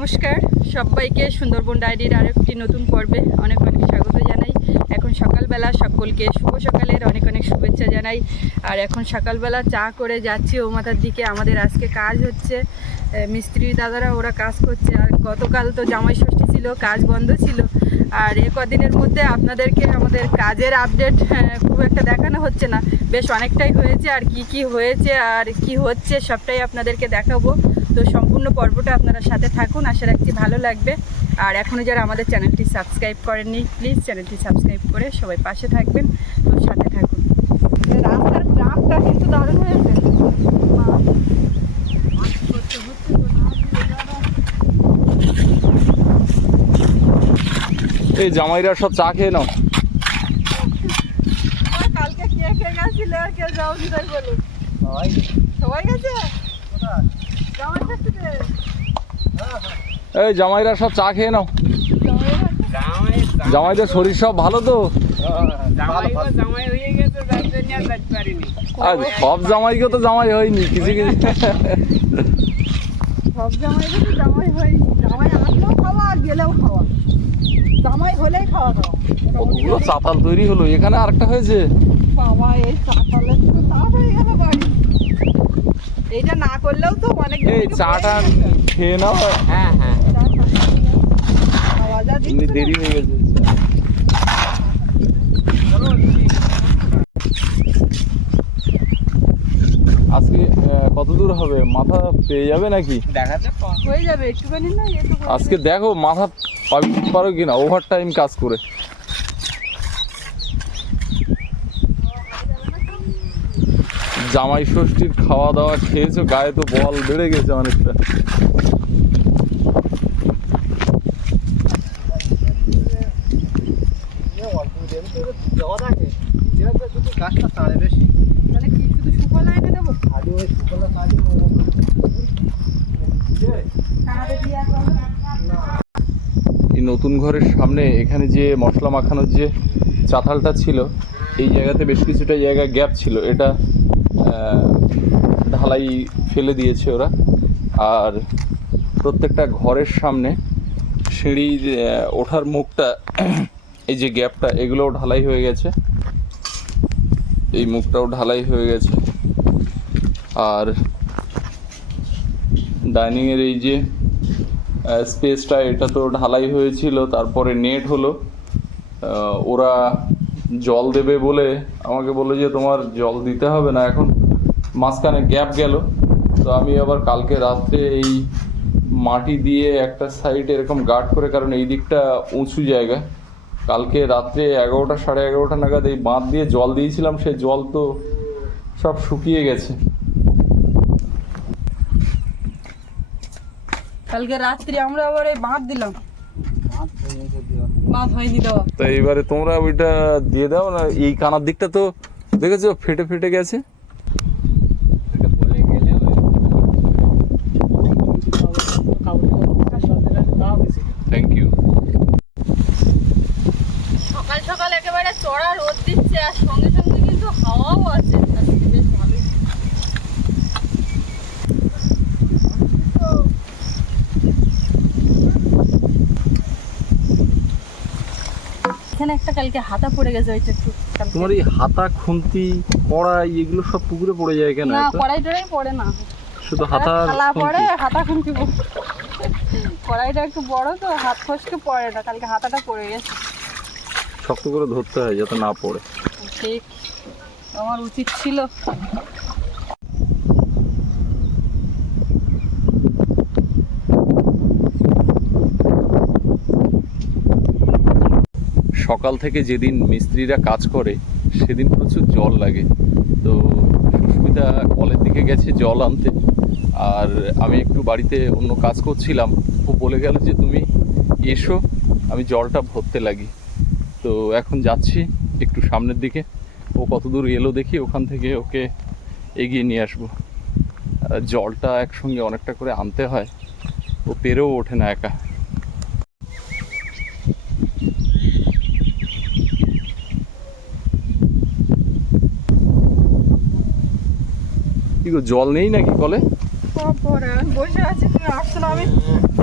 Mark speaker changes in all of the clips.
Speaker 1: নমস্কার। সবাইকে সুন্দরবন ডায়েরির আরেকটি নতুন পর্বে অনেক অনেক স্বাগত জানাই। এখন সকালবেলা সকলকে শুভ সকালের অনেক অনেক শুভেচ্ছা জানাই। আর এখন সকালবেলা চা করে যাচ্ছি ও মাথার দিকে। আমাদের আজকে কাজ হচ্ছে। মিস্ত্রি দাদারা ওরা কাজ করছে। আর গতকাল তো জামাই ষষ্ঠী ছিল, কাজ বন্ধ ছিল। আর এ কদিনের মধ্যে আপনাদেরকে আমাদের কাজের আপডেট খুব একটা দেখানো হচ্ছে না। বেশ অনেকটাই হয়েছে। আর কি কি হয়েছে, আর কি হচ্ছে, সবটাই আপনাদেরকে দেখাবো। তো সম্পূর্ণ পর্বটা আপনারা সাথে থাকুন আশা রাখছি ভালো লাগবে। আর এখনও যারা আমাদের চ্যানেলটি সাবস্ক্রাইব করেননি প্লিজ চ্যানেলটি সাবস্ক্রাইব করে সবাই পাশে থাকবেন। তো সাথে থাকুন। রাস্তার গ্রামটা কিন্তু দারুণ হয়েছে।
Speaker 2: এই জামাইরা সব চা খেয়ে নাও।
Speaker 1: কালকে কে কে গেছিলে আর কে যাওনি তাই বলুন সবাই সবাই গেছে? ষষ্ঠীতে?
Speaker 2: এই জামাইরা সব চা খেয়ে নাও। জামাইদের শরীর সব ভালো তো? সব জামাইকে তো জামাই হয়নি কিছু কিছু।
Speaker 1: সব তো জামাই হয় জামাই আসলেও খাওয়া আর গেলেও খাওয়া। জামাই হলেই খাওয়া দাওয়া।
Speaker 2: কতগুলো চাতাল তৈরি হলো এখানে আরেকটা হয়েছে।
Speaker 1: বাবা এই চাতালের তো গেল বাড়ি এইটা না করলেও তো অনেক
Speaker 2: এই চাটা খেয়ে নাও।
Speaker 3: হ্যাঁ হ্যাঁ।
Speaker 2: দেরি হয়ে গেছে। আজকে কত দূর হবে? মাথা পেয়ে যাবে নাকি?
Speaker 3: দেখা যাক
Speaker 1: হয়ে যাবে একটুখানি না
Speaker 2: আজকে দেখো মাথা পাবি পারো কিনা? ওভার টাইম কাজ করে। জামাই ষষ্ঠীর খাওয়া দাওয়া খেয়েছো, গায়ে তো বল বেড়ে গেছে অনেকটা। এই নতুন ঘরের সামনে এখানে যে মশলা মাখানোর যে চাতালটা ছিল, এই জায়গাতে বেশ কিছুটা জায়গা গ্যাপ ছিল। এটা ঢালাই ফেলে দিয়েছে ওরা। আর প্রত্যেকটা ঘরের সামনে সিঁড়ি ওঠার মুখটা, এই যে গ্যাপটা, এগুলোও ঢালাই হয়ে গেছে। এই মুখটাও ঢালাই হয়ে গেছে। আর ডাইনিংয়ের এই যে স্পেসটা, এটা তো ঢালাই হয়েছিল, তারপরে নেট হলো। ওরা জল দেবে বলে আমাকে বলল যে, তোমার জল দিতে হবে না, এখন মাঝখানে গ্যাপ গেল। তো আমি আবার কালকে রাত্রে এই মাটি দিয়ে একটা সাইড এরকম গার্ড করে কারণ এই দিকটা উঁচু জায়গা। কালকে রাত্রে এগারোটা সাড়ে এগারোটা নাগাদ এই বাঁধ দিয়ে জল দিয়েছিলাম সে জল তো সব শুকিয়ে গেছে।
Speaker 1: কালকে রাত্রি আমরা আবার এই বাঁধ দিলাম। বাঁধ হয়নি দেওয়া।
Speaker 2: তো এইবারে তোমরা ওইটা দিয়ে দাও না? এই কানার দিকটা তো দেখেছ ফেটে ফেটে গেছে
Speaker 3: বলে গেলে
Speaker 2: থ্যাংক ইউ
Speaker 1: সকাল সকাল একেবারে চড়া রোদ দিচ্ছে আর সঙ্গে সঙ্গে কিন্তু হাওয়াও আছে আজকে বেশ ভালোই এখানে একটা কালকে হাতা পড়ে গেছে ওইটা একটু
Speaker 2: তোমার এই হাতা খুন্তি কড়াই এগুলো সব পুকুরে পড়ে যায় কেন?
Speaker 1: না কড়াই টড়াই পড়ে না।
Speaker 2: শুধু হাতা
Speaker 1: খালা পড়ে হাতা খুন্তি কড়াইটা একটু বড় তো হাত ফসকে পড়ে না কালকে হাতাটা পড়ে গেছে।
Speaker 2: শক্ত করে ধরতে হয় যাতে না পড়ে।
Speaker 1: ঠিক আমার উচিত ছিল।
Speaker 2: সকাল থেকে যেদিন মিস্ত্রিরা কাজ করে, সেদিন প্রচুর জল লাগে। তো সুস্মিতা কলের দিকে গেছে জল আনতে। আর আমি একটু বাড়িতে অন্য কাজ করছিলাম। ও বলে গেল যে, তুমি এসো, আমি জলটা ভরতে লাগি। তো এখন যাচ্ছি একটু সামনের দিকে। ও কত দূর এলো দেখি, ওখান থেকে ওকে এগিয়ে নিয়ে আসব। জলটা একসঙ্গে অনেকটা করে আনতে হয়। ও পেরেও ওঠে না একা। কি জল নেই নাকি কলে?
Speaker 1: বসে আছি তুমি আসলে আমি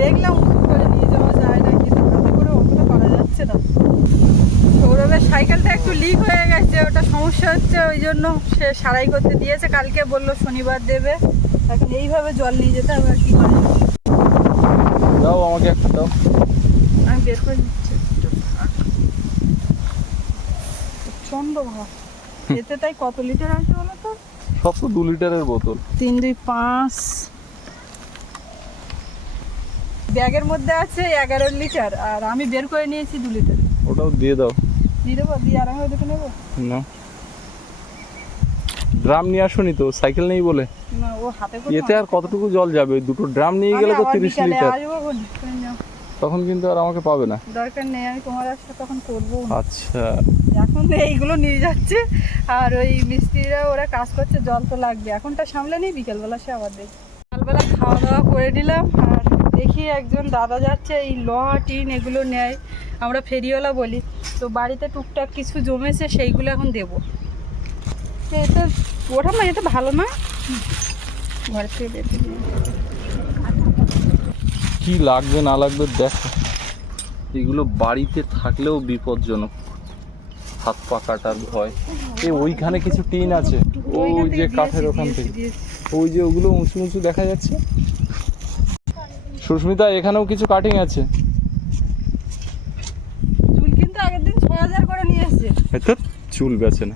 Speaker 1: দেখলাম করে নিয়ে যাওয়া যায় নাকি তাতে করে অতটা পারা যাচ্ছে না। সৌরভের সাইকেলটা একটু লিক হয়ে গেছে ওটা সমস্যা হচ্ছে ওই জন্য সে সারাই করতে দিয়েছে। কালকে বলল শনিবার দেবে। এখন এইভাবে জল নিয়ে যেতে হবে আর কি করে।
Speaker 2: আমাকে একটা দাও।
Speaker 1: আমি বের করে নিচ্ছি। প্রচণ্ড ভাব এতে তাই কত লিটার আসবে বলো তো?
Speaker 2: সব তো দু লিটারের বোতল।
Speaker 1: তিন দুই পাঁচ। ব্যাগের মধ্যে আছে এগারো লিটার আর আমি বের করে নিয়েছি দু লিটার।
Speaker 2: ওটাও দিয়ে দাও।
Speaker 1: দিয়ে দেবো? দিয়ে আর আমি দেখে নেব?
Speaker 2: না। ড্রাম নিয়ে আসুনি তো সাইকেল নেই বলে?
Speaker 1: না ও হাতে
Speaker 2: এতে আর কতটুকু জল যাবে? দুটো ড্রাম নিয়ে গেলে তো তিরিশ লিটার। তখন কিন্তু আর আমাকে পাবে না।
Speaker 1: দরকার নেই আমি তোমার আসলে তখন করব।
Speaker 2: আচ্ছা।
Speaker 1: এখন এইগুলো নিয়ে যাচ্ছে আর ওই মিস্ত্রিরা ওরা কাজ করছে জল তো লাগবে। এখনটা সামলে নেই বিকেলবেলা সে আবার দেখি সকালবেলা খাওয়া দাওয়া করে নিলাম আর দেখি একজন দাদা যাচ্ছে এই লোহা টিন এগুলো নেয়। আমরা ফেরিওয়ালা বলি তো বাড়িতে টুকটাক কিছু জমেছে সেইগুলো এখন দেবো। তো এটা ওটা না এটা ভালো না? ঘর থেকে
Speaker 2: কি লাগবে না লাগবে দেখো। এগুলো বাড়িতে থাকলেও বিপজ্জনক। হাত পা কাটার ভয়। এই ওইখানে কিছু টিন আছে। ওই যে কাঠের ওখান থেকে। ওই যে ওগুলো উঁচু উঁচু দেখা যাচ্ছে। সুস্মিতা এখানেও কিছু কাটিং আছে?
Speaker 1: চুল কিন্তু আগের দিন ছ হাজার করে নিয়ে এসছে।
Speaker 2: এটা চুল বেছে না।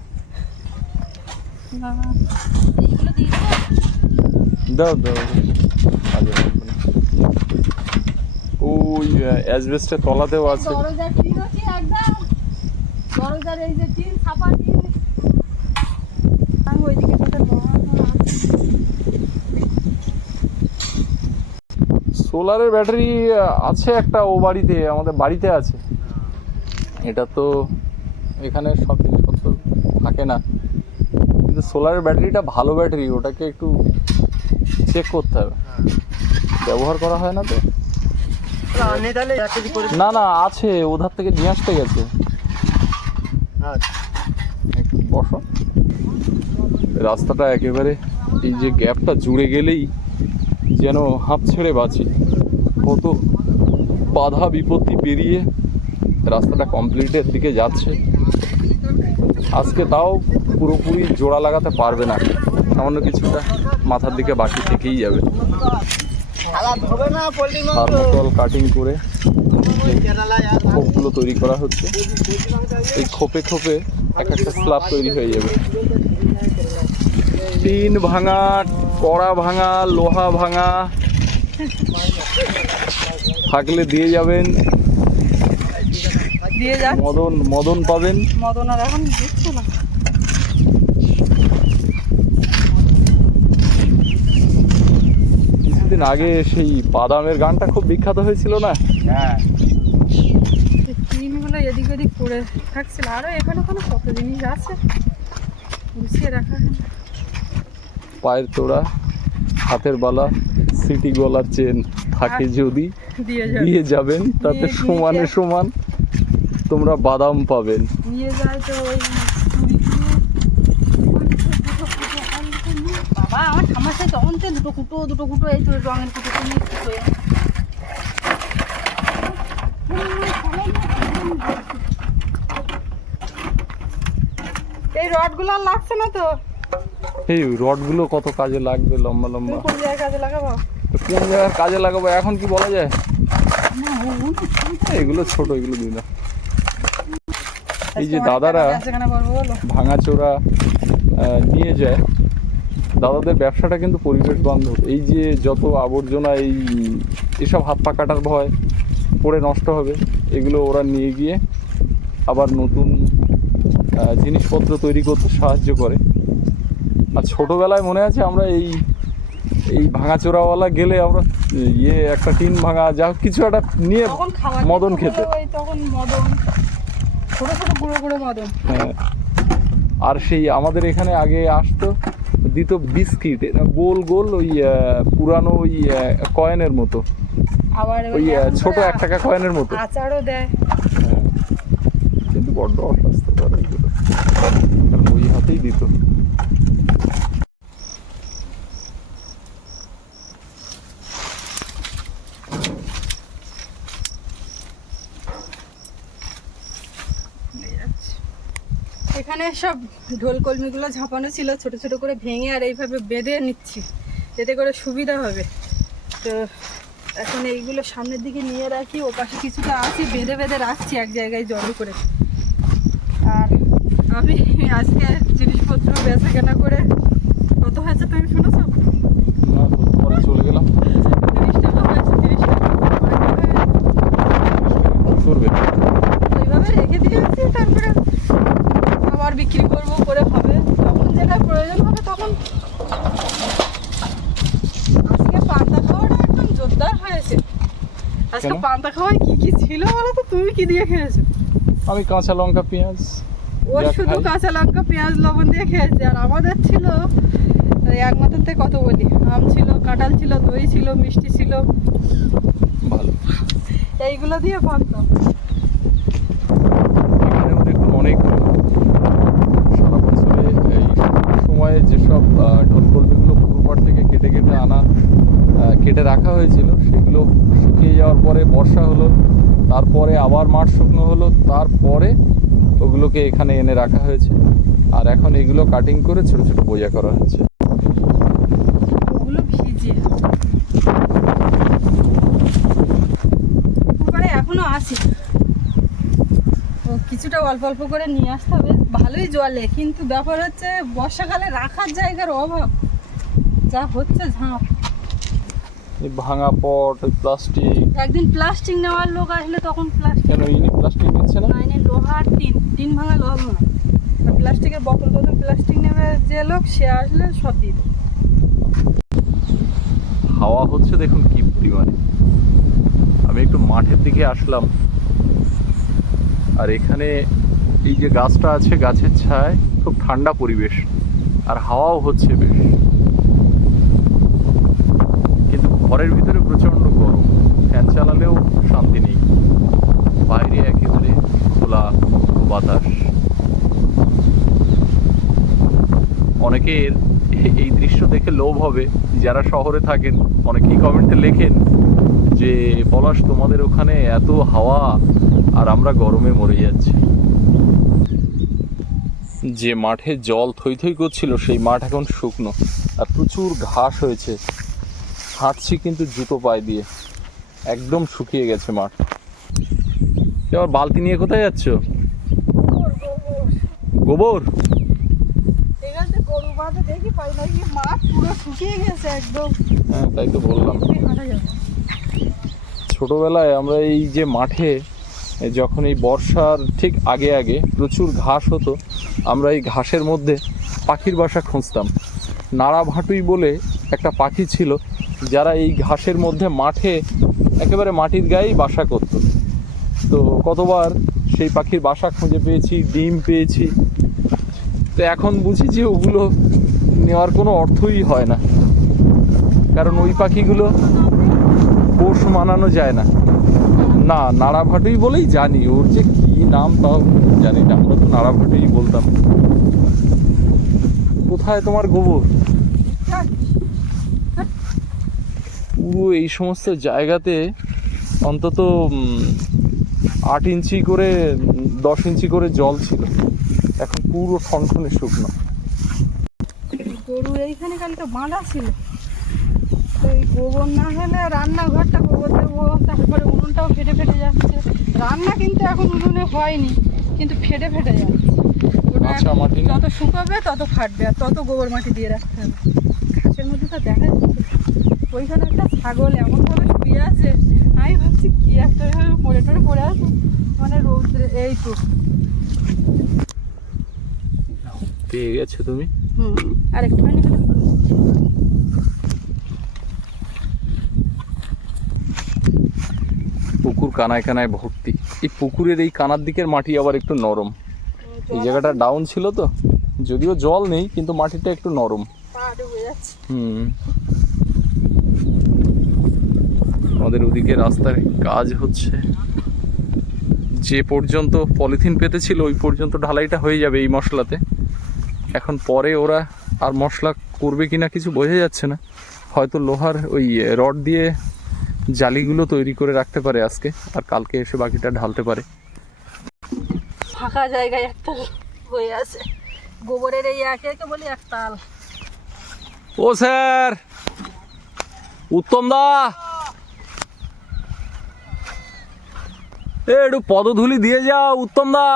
Speaker 2: দাও দাও। না। ওই অ্যাসবেস্টের তলাতেও আছে।
Speaker 1: দরজার টিন আছে একদম। দরজার এই যে টিন ছাপা টিন। আমি ওইদিকে আছে।
Speaker 2: সোলারের ব্যাটারি আছে একটা ও বাড়িতে আমাদের বাড়িতে আছে। এটা তো এখানে সব জিনিসপত্র থাকে না। কিন্তু সোলারের ব্যাটারিটা ভালো ব্যাটারি ওটাকে একটু চেক করতে হবে। ব্যবহার করা হয় না তো
Speaker 3: আনি তাহলে এক কেজি করে
Speaker 2: না না আছে ওধার থেকে নিয়ে আসতে গেছে।
Speaker 3: আচ্ছা।
Speaker 2: বসো। রাস্তাটা একেবারে এই যে গ্যাপটা জুড়ে গেলেই যেন হাঁপ ছেড়ে বাঁচি। কত বাধা বিপত্তি পেরিয়ে রাস্তাটা কমপ্লিটের দিকে যাচ্ছে। আজকে তাও পুরোপুরি জোড়া লাগাতে পারবে না। সামান্য কিছুটা মাথার দিকে বাকি থেকেই যাবে। থার্মোকল কাটিং করে
Speaker 3: ওই কেরালায় আর
Speaker 2: খোপগুলো তৈরি করা হচ্ছে। এই খোপে খোপে এক একটা স্ল্যাব তৈরি হয়ে যাবে। টিন ভাঙা কড়া ভাঙা লোহা ভাঙা থাকলে দিয়ে যাবেন। মদন মদন পাবেন।
Speaker 1: মদন আর এখন
Speaker 2: কিছুদিন আগে সেই বাদামের গানটা খুব বিখ্যাত হয়েছিল না?
Speaker 3: হ্যাঁ।
Speaker 1: টিনগুলো এদিক ওদিক পড়ে থাকছিল। আরও এখানে ওখানে কত জিনিস আছে? গুছিয়ে রাখা
Speaker 2: পায়ের তোড়া হাতের বালা সিটি গলার চেন থাকে যদি
Speaker 1: দিয়ে
Speaker 2: যাবেন তাতে সমানে সমান তোমরা বাদাম পাবেন।
Speaker 1: নিয়ে যায় তো ওই। বাবা আমার ঠাম্মার সাথে তখন তো দুটো কুটো দুটো কুটো এই তো রঙের কুটো কুটো এই রডগুলো আর লাগছে না তো?
Speaker 2: এই রডগুলো কত কাজে লাগবে লম্বা লম্বা?
Speaker 1: কোন জায়গায় কাজে লাগাবো?
Speaker 2: কোন জায়গার কাজে লাগাবো? এখন কি বলা যায়? এগুলো ছোট। এগুলো দিই না। এই যে দাদারা ভাঙাচোরা নিয়ে যায়। দাদাদের ব্যবসাটা কিন্তু পরিবেশ বান্ধব। এই যে যত আবর্জনা এই এসব হাত পা কাটার ভয় পড়ে নষ্ট হবে এগুলো ওরা নিয়ে গিয়ে আবার নতুন জিনিসপত্র তৈরি করতে সাহায্য করে। আর ছোটোবেলায় মনে আছে আমরা এই এই ভাঙাচোরাওয়ালা গেলে আমরা ইয়ে একটা টিন ভাঙা যা কিছু একটা নিয়ে মদন
Speaker 1: খেতে
Speaker 2: খেতে।
Speaker 1: হলো ওই তখন মদন। ছোট ছোট গুঁড়ো গুঁড়ো মদন।
Speaker 2: হ্যাঁ। আর সেই আমাদের এখানে আগে আসতো দিত বিস্কিট এটা গোল গোল ওই পুরানো ওই কয়েনের মতো।
Speaker 1: আবার
Speaker 2: ওই ছোট এক টাকা কয়েনের মতো।
Speaker 1: আচারও দেয়।
Speaker 2: হ্যাঁ। কিন্তু বড্ড অস্বাস্থ্যকর করে ওই হাতেই দিত।
Speaker 1: এখানে সব ঢোল কলমিগুলো ঝাঁপানো ছিল ছোট ছোট করে ভেঙে আর এইভাবে বেঁধে নিচ্ছি এতে করে সুবিধা হবে। তো এখন এইগুলো সামনের দিকে নিয়ে রাখি ও পাশে কিছুটা আছি বেঁধে বেঁধে রাখছি এক জায়গায় জড়ো করে। আর আমি আজকে জিনিসপত্র বেচা কেনা করে কত হয়েছে তুমি শুনেছো?
Speaker 2: চলে গেলাম।
Speaker 1: তিরিশ টাকা হয়েছে তিরিশ টাকা পরে কি হবে?
Speaker 2: করবে
Speaker 1: ওইভাবে রেখে দিয়েছি তারপরে আবার বিক্রি করব করে হবে। তখন যেটা প্রয়োজন হবে তখন। আজকে পান্তা খাওয়াটা একদম জোরদার হয়েছে। আজকে? পান্তা খাওয়ায় কি কি ছিল বলো তো তুমি কি দিয়ে খেয়েছো?
Speaker 2: আমি কাঁচা লঙ্কা পেঁয়াজ।
Speaker 1: ওর শুধু কাঁচা লঙ্কা পেঁয়াজ লবণ দিয়ে খেয়েছে। আর আমাদের ছিল এক মাথাতে কত বলি? আম ছিল কাঁঠাল ছিল দই ছিল মিষ্টি ছিল।
Speaker 2: ভালো।
Speaker 1: এইগুলো দিয়ে পান্তা
Speaker 2: এখানেও দেখুন অনেক সারা বছরে এই সময়ে যেসব ঢোলকলবিগুলো পুকুর পাড় থেকে কেটে কেটে আনা আহ, কেটে রাখা হয়েছিল সেগুলো শুকিয়ে যাওয়ার পরে বর্ষা হলো, তারপরে আবার মাঠ শুকনো হলো, তারপরে ওগুলোকে এখানে এনে রাখা হয়েছে। আর এখন এগুলো কাটিং করে ছোট ছোট বোঝা করা হচ্ছে।
Speaker 1: কিছুটা অল্প অল্প করে নিয়ে আসতে হবে। ভালোই জলে, কিন্তু ব্যাপার হচ্ছে বর্ষাকালে রাখার জায়গার অভাব। যা হচ্ছে ঝাঁপ।
Speaker 2: ভাঙা পট ওই প্লাস্টিক
Speaker 1: একদিন প্লাস্টিক নেওয়ার লোক আসলে তখন প্লাস্টিক
Speaker 2: কেন ইনি প্লাস্টিক নিচ্ছে না?
Speaker 1: লাইনে লোহার টিন টিন ভাঙা লোহা ভাঙা আর প্লাস্টিকের বোতল টোতল প্লাস্টিক নেবে যে লোক সে আসলে সব দিয়ে
Speaker 2: হাওয়া হচ্ছে দেখুন কি পরিমাণে। আমি একটু মাঠের দিকে আসলাম। আর এখানে এই যে গাছটা আছে গাছের ছায় খুব ঠান্ডা পরিবেশ। আর হাওয়াও হচ্ছে বেশ কিন্তু ঘরের ভিতরে প্রচণ্ড গরম। ফ্যান চালালেও শান্তি নেই। বাইরে একেবারে খোলা বাতাস। অনেকের এই দৃশ্য দেখে লোভ হবে। যারা শহরে থাকেন, অনেকেই কমেন্টে লেখেন যে, পলাশ, তোমাদের ওখানে এত হাওয়া আর আমরা গরমে মরে যাচ্ছি। যে মাঠে জল থই থই করছিল, সেই মাঠ এখন শুকনো। আর প্রচুর ঘাস হয়েছে। হাঁটছি কিন্তু জুতো পায়ে দিয়ে। একদম শুকিয়ে গেছে মাঠ এ আবার বালতি নিয়ে কোথায় যাচ্ছ? গোবর? হ্যাঁ তাই তো বললাম। ছোটবেলায় আমরা এই যে মাঠে যখন এই বর্ষার ঠিক আগে আগে প্রচুর ঘাস হতো আমরা এই ঘাসের মধ্যে পাখির বাসা খুঁজতাম। নাড়া ভাটুই বলে একটা পাখি ছিল যারা এই ঘাসের মধ্যে মাঠে একেবারে মাটির গায়েই বাসা করতো। তো কতবার সেই পাখির বাসা খুঁজে পেয়েছি, ডিম পেয়েছি। তো এখন বুঝি যে ওগুলো নেওয়ার কোনো অর্থই হয় না। কারণ ওই পাখিগুলো পোষ মানানো যায় না। না নাড়া ভাটুই বলেই জানি। ওর যে কি নাম তাও জানি না। আমরা তো নাড়া ভাটুই বলতাম। কোথায় তোমার গোবর? পুরো এই সমস্ত জায়গাতে অন্তত আট ইঞ্চি করে দশ ইঞ্চি করে জল ছিল। এখন পুরো ঠনঠনে শুকনো।
Speaker 1: গরু এইখানে কালকে বাঁধা ছিল। এই গোবর না হলে রান্নাঘরটা গোবর দেবো তারপরে উনুনটাও ফেটে ফেটে যাচ্ছে। রান্না কিন্তু এখন উনুনে হয়নি কিন্তু ফেটে ফেটে যাচ্ছে।
Speaker 2: মাটি
Speaker 1: যত শুকাবে তত ফাটবে আর তত গোবর মাটি দিয়ে রাখতে হবে। ঘাসের মধ্যে তো দেখা যাচ্ছে। ওইখানে একটা ছাগল এমনভাবে শুয়ে আছে আমি ভাবছি কি একটা মরে টরে পড়ে আছে। মানে রৌদ্রে এই তো।
Speaker 2: পেয়ে গেছে তুমি?
Speaker 1: হুম আর একটুখানি
Speaker 2: পুকুর কানায় কানায় ভর্তি। এই পুকুরের এই কানার দিকের মাটি আবার একটু নরম। এই জায়গাটা ডাউন ছিল তো যদিও জল নেই কিন্তু মাটিটা একটু নরম। হুম। আমাদের ওদিকে রাস্তার কাজ হচ্ছে। যে পর্যন্ত পলিথিন পেতেছিল ওই পর্যন্ত ঢালাইটা হয়ে যাবে এই মশলাতে। এখন পরে ওরা আর মশলা করবে কিনা কিছু বোঝা যাচ্ছে না। হয়তো লোহার ওই রড দিয়ে জালিগুলো তৈরি করে রাখতে পারে আজকে আর কালকে এসে বাকিটা ঢালতে পারে।
Speaker 1: ফাঁকা জায়গায় একটা হয়ে আছে। গোবরের এই একে একে বলি এক তাল।
Speaker 2: ও স্যার! উত্তম দা! এ, একটু পদধুলি দিয়ে যাও উত্তম দা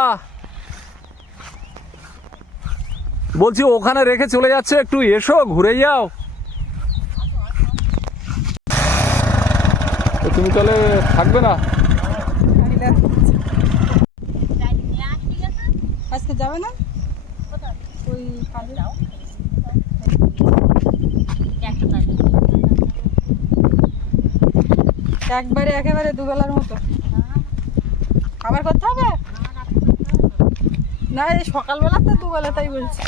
Speaker 2: বলছি, ওখানে রেখে চলে যাচ্ছে, একটু এসো, ঘুরে যাও। তুমি তাহলে থাকবে না?
Speaker 1: আজকে যাবে না? একবারে, একেবারে দুবেলার মতো। আবার করতে হবে? না এই সকালবেলা তো দুবেলা তাই বলছি।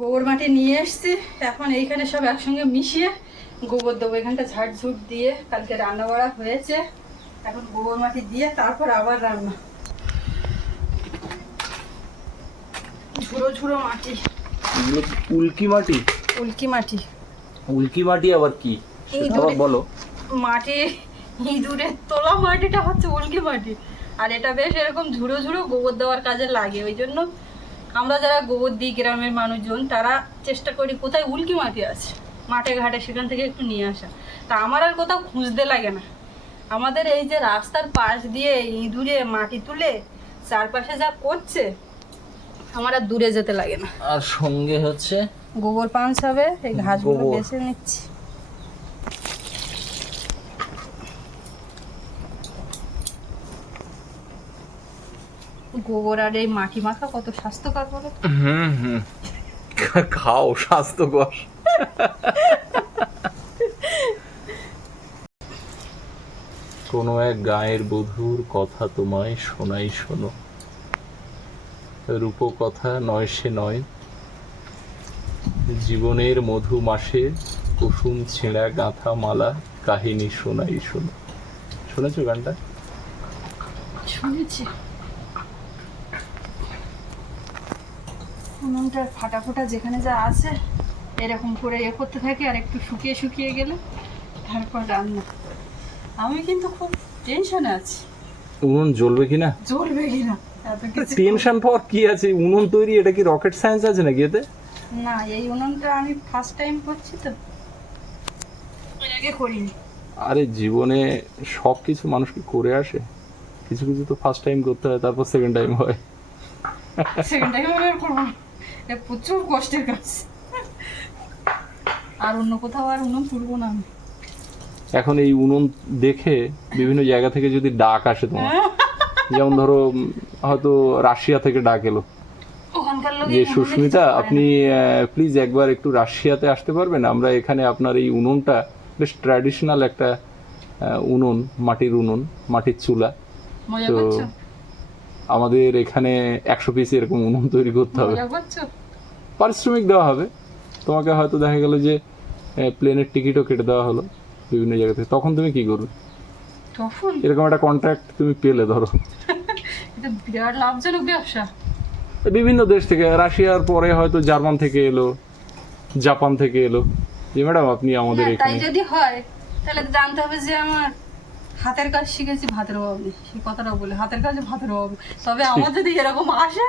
Speaker 1: গোবর মাটি নিয়ে এসছি এখন এইখানে সব একসঙ্গে মিশিয়ে গোবর দেবো। এখানটা ঝাড়ঝুট দিয়ে কালকে রান্না বাড়া হয়েছে। এখন গোবর মাটি দিয়ে তারপর আবার রান্না। ঝুড়ো ঝুড়ো মাটি।
Speaker 2: উল্কি মাটি?
Speaker 1: উল্কি মাটি।
Speaker 2: উল্কি মাটি আবার কি? বলো।
Speaker 1: মাটি ইঁদুরের তোলা মাটিটা হচ্ছে উল্কি মাটি। আর এটা বেশ এরকম ঝুড়ো ঝুড়ো গোবর দেওয়ার কাজে লাগে ওই জন্য আমরা যারা গোবর দিই গ্রামের মানুষজন তারা চেষ্টা করি কোথায় উল্কি মাটি আছে মাঠে ঘাটে সেখান থেকে একটু নিয়ে আসা। তা আমার আর কোথাও খুঁজতে লাগে না। আমাদের এই যে রাস্তার পাশ দিয়ে ইঁদুরে মাটি তুলে চারপাশে যা করছে আমার আর দূরে যেতে লাগে না।
Speaker 2: আর সঙ্গে হচ্ছে
Speaker 1: গোবর পাঞ্চ হবে এই ঘাসগুলো বেছে নিচ্ছি। গোবর আর এই মাটি মাখা কত স্বাস্থ্যকর বলো
Speaker 2: হুম হুম। খাও স্বাস্থ্যকর। কোনো এক গায়ের বধূর কথা তোমায় শোনাই শোনো। রূপ কথা নয় সে নয়। জীবনের মধু মাসে কুসুম ছেঁড়া গাঁথা মালা কাহিনী শোনাই শোনো। শুনেছো গানটা?
Speaker 1: শুনেছি। উনুনটার ফাটা ফোটা যেখানে যা আছে এরকম করে এ করতে থাকি আর একটু শুকিয়ে শুকিয়ে গেলে তারপর রান্না। আমি কিন্তু খুব টেনশনে আছি।
Speaker 2: উনুন জ্বলবে কিনা?
Speaker 1: জ্বলবে কিনা?
Speaker 2: টেনশন পাওয়ার কি আছে? উনুন তৈরি এটা কি রকেট সায়েন্স আছে নাকি এতে?
Speaker 1: না এই উনুনটা আমি ফার্স্ট টাইম করছি তো এর আগে করিনি।
Speaker 2: আরে জীবনে সব কিছু মানুষ কি করে আসে। কিছু কিছু তো ফার্স্ট টাইম করতে হয় তারপর সেকেন্ড টাইম হয়।
Speaker 1: সেকেন্ড টাইম আর করব না। এটা প্রচুর কষ্টের কাজ আর অন্য কোথাও আর উনুন তুলবো না আমি।
Speaker 2: এখন এই উনুন দেখে বিভিন্ন জায়গা থেকে যদি ডাক আসে তোমার যেমন ধরো হয়তো রাশিয়া থেকে ডাক এলো। যে সুস্মিতা আপনি প্লিজ একবার একটু রাশিয়াতে আসতে পারবেন। আমরা এখানে আপনার এই উনুনটা বেশ ট্র্যাডিশনাল একটা উনুন মাটির উনুন মাটির চুলা। তো আমাদের এখানে একশো পিস এরকম উনুন তৈরি করতে হবে। পারিশ্রমিক দেওয়া হবে। তোমাকে হয়তো দেখা গেল যে প্লেনের টিকিটও কেটে দেওয়া হলো বিভিন্ন জায়গা থেকে। তখন তুমি কি করবে? এরকম একটা কন্ট্রাক্ট তুমি পেলে ধরো।
Speaker 1: বিরাট লাভজনক ব্যবসা।
Speaker 2: বিভিন্ন দেশ থেকে রাশিয়ার পরে হয়তো জার্মান থেকে এলো জাপান থেকে এলো। যে ম্যাডাম আপনি আমাদের
Speaker 1: হ্যাঁ,
Speaker 2: এখানে
Speaker 1: যদি হয় তাহলে জানতে হবে যে আমার হাতের কাজ শিখেছি ভাতের অভাব সেই কথাটাও বলে হাতের কাজে ভাতের অভাব। তবে আমার যদি এরকম আসে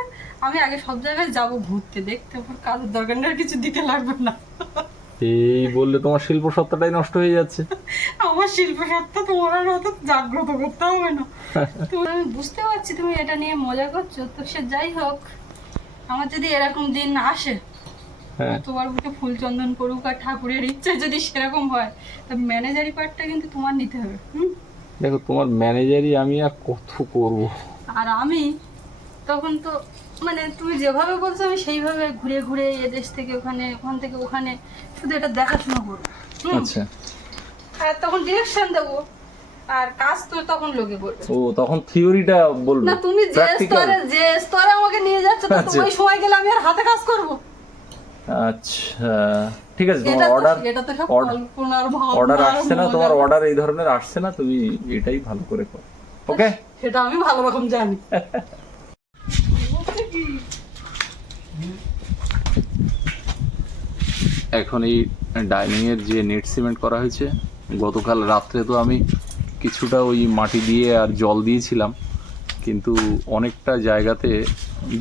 Speaker 1: আমি আগে সব জায়গায় যাব ঘুরতে দেখতে ওর কাজের দরকার নেই, আর কিছু দিতে লাগবে না।
Speaker 2: এই বললে তোমার শিল্প সত্তাটাই নষ্ট হয়ে যাচ্ছে।
Speaker 1: আমার শিল্প সত্তা তোমার আর অত জাগ্রত করতে হবে না। তুমি আমি বুঝতে পারছি তুমি এটা নিয়ে মজা করছ। তো সে যাই হোক আমার যদি এরকম দিন আসে
Speaker 2: হ্যাঁ।
Speaker 1: তোমার বুকে ফুল চন্দন করুক আর ঠাকুরের ইচ্ছে যদি সেরকম হয় তা ম্যানেজারি পার্টটা কিন্তু তোমার নিতে হবে হুম?
Speaker 2: দেখো তোমার ম্যানেজারই আমি আর কত করব?
Speaker 1: আর আমি তখন তো মানে তুমি যেভাবে বলছো আমি সেইভাবে ঘুরে ঘুরে এ দেশ থেকে ওখানে ওখান থেকে ওখানে শুধু এটা দেখাশোনা করব।
Speaker 2: আচ্ছা।
Speaker 1: আর তখন ডিরেকশন দেবো আর কাজ তো তখন লোকে করবে।
Speaker 2: ও তখন থিওরিটা বলবে।
Speaker 1: না তুমি যে স্তরে যে স্তরে আমাকে নিয়ে যাচ্ছ তো। ওই সময় গেলে আমি আর হাতে কাজ করব।
Speaker 2: আচ্ছা। ঠিক আছে তোমার অর্ডার অর্ডার আসছে না। তোমার অর্ডার এই ধরনের আসছে না তুমি এটাই ভালো করে করো ওকে
Speaker 1: সেটা আমি ভালো রকম জানি
Speaker 2: এখন এই ডাইনিং এর যে নেট সিমেন্ট করা হয়েছে গতকাল রাত্রে তো আমি কিছুটা ওই মাটি দিয়ে আর জল দিয়েছিলাম কিন্তু অনেকটা জায়গাতে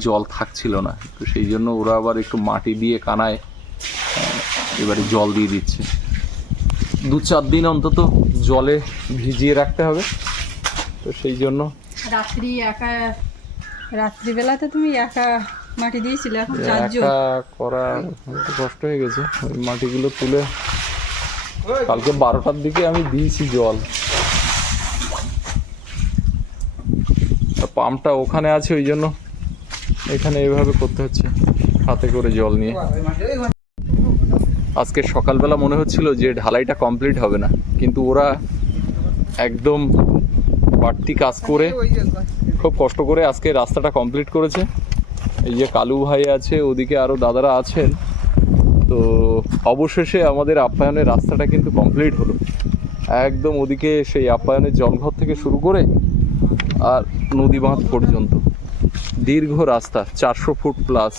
Speaker 2: জল থাকছিল না তো সেই জন্য ওরা আবার একটু মাটি দিয়ে কানায় এবারে জল দিয়ে দিচ্ছে। দু চার দিন অন্তত জলে ভিজিয়ে রাখতে হবে। তো সেই জন্য
Speaker 1: রাত্রি একা রাত্রিবেলাতে তুমি একা মাটি দিয়েছিলে এখন চারজন।
Speaker 2: একা করা একটু কষ্ট হয়ে গেছে। ওই মাটিগুলো তুলে কালকে বারোটার দিকে আমি দিয়েছি জল। পাম্পটা ওখানে আছে ওই জন্য এখানে এভাবে করতে হচ্ছে হাতে করে জল নিয়ে। আজকে সকালবেলা মনে হচ্ছিল যে ঢালাইটা কমপ্লিট হবে না, কিন্তু ওরা একদম বাড়তি কাজ করে খুব কষ্ট করে আজকে রাস্তাটা কমপ্লিট করেছে। এই যে কালু ভাই আছে, ওদিকে আরও দাদারা আছেন। তো অবশেষে আমাদের আপ্যায়নের রাস্তাটা কিন্তু কমপ্লিট হলো। একদম ওদিকে সেই আপ্যায়নের জলঘর থেকে শুরু করে আর নদী বাঁধ পর্যন্ত। দীর্ঘ রাস্তা, চারশো ফুট প্লাস